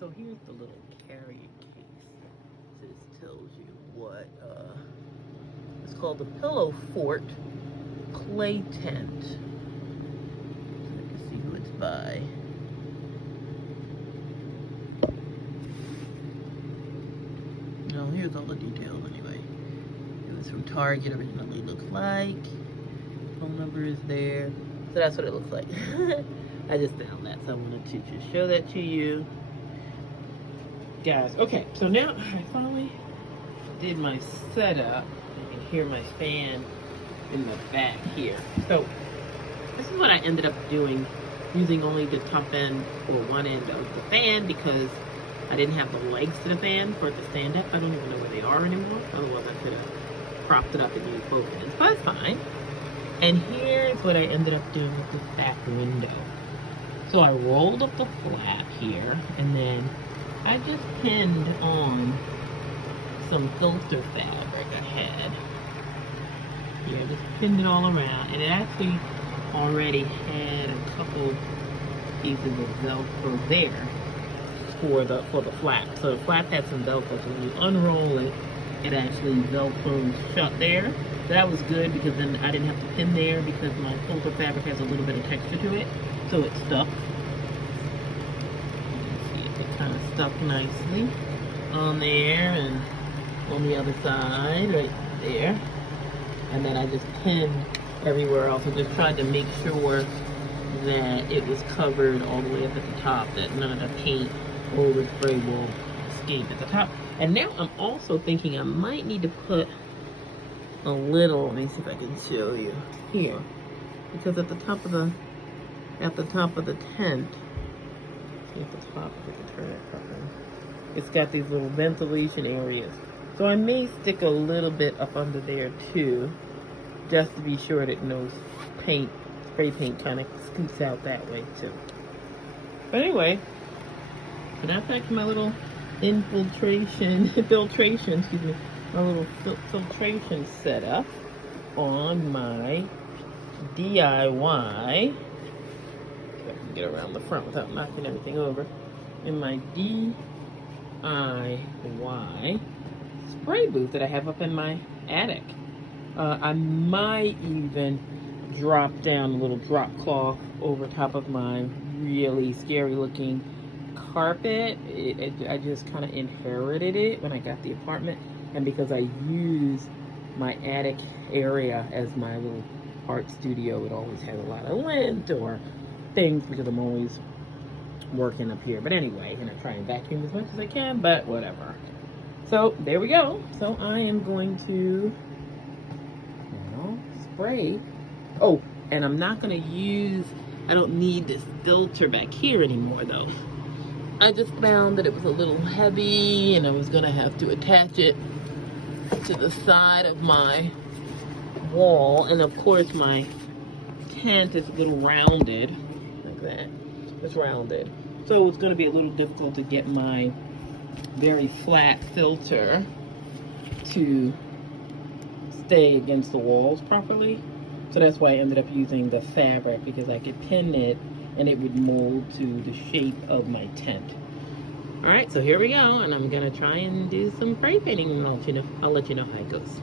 so here's the little carrier case. This tells you what it's called the Pillow Fort Clay Tent. So you can see who it's by. No, here's all the details anyway. It was from Target originally, looks like. Phone number is there. So that's what it looks like. I just found that, so I wanted to just show that to you guys. Okay, so now I finally did my setup. You can hear my fan in the back here. So this is what I ended up doing, using only the top end or one end of the fan because I didn't have the legs to the fan for it to stand up. I don't even know where they are anymore. Otherwise I could have propped it up and used both ends, but it's fine. And here's what I ended up doing with this back window. So I rolled up the flap here, and then I just pinned on some filter fabric I had. Yeah, just pinned it all around, and it actually already had a couple pieces of Velcro there for the flap. So the flap had some Velcro, so when you unroll it, it actually Velcros shut there. So that was good because then I didn't have to pin there because my filter fabric has a little bit of texture to it. So it stuck. You can see it kind of stuck nicely on there and on the other side right there. And then I just pinned everywhere else. I just tried to make sure that it was covered all the way up at the top, that none of the paint or the spray will escape at the top. And now I'm also thinking I might need to put a little, let me see if I can show you here, because at the top of the tent, see at the top, if I can turn it properly, it's got these little ventilation areas. So I may stick a little bit up under there too, just to be sure that no paint, spray paint kind of scoots out that way too. But anyway, so that's back my little filtration, excuse me, my little filtration setup on my DIY. If I can get around the front without knocking everything over. In my DIY spray booth that I have up in my attic. I might even drop down a little drop cloth over top of my really scary looking carpet. I just kind of inherited it when I got the apartment, and because I use my attic area as my little art studio, it always has a lot of lint or things because I'm always working up here. But anyway, I'm gonna try and vacuum as much as I can, but whatever. So there we go. So I am going to spray. Oh, and I'm not gonna use, I don't need this filter back here anymore though. I just found that it was a little heavy and I was gonna have to attach it to the side of my wall. And of course my tent is a little rounded, like that. It's rounded. So it's gonna be a little difficult to get my very flat filter to stay against the walls properly. So that's why I ended up using the fabric, because I could pin it and it would mold to the shape of my tent. All right, so here we go, and I'm gonna try and do some spray painting, and I'll let you know how it goes.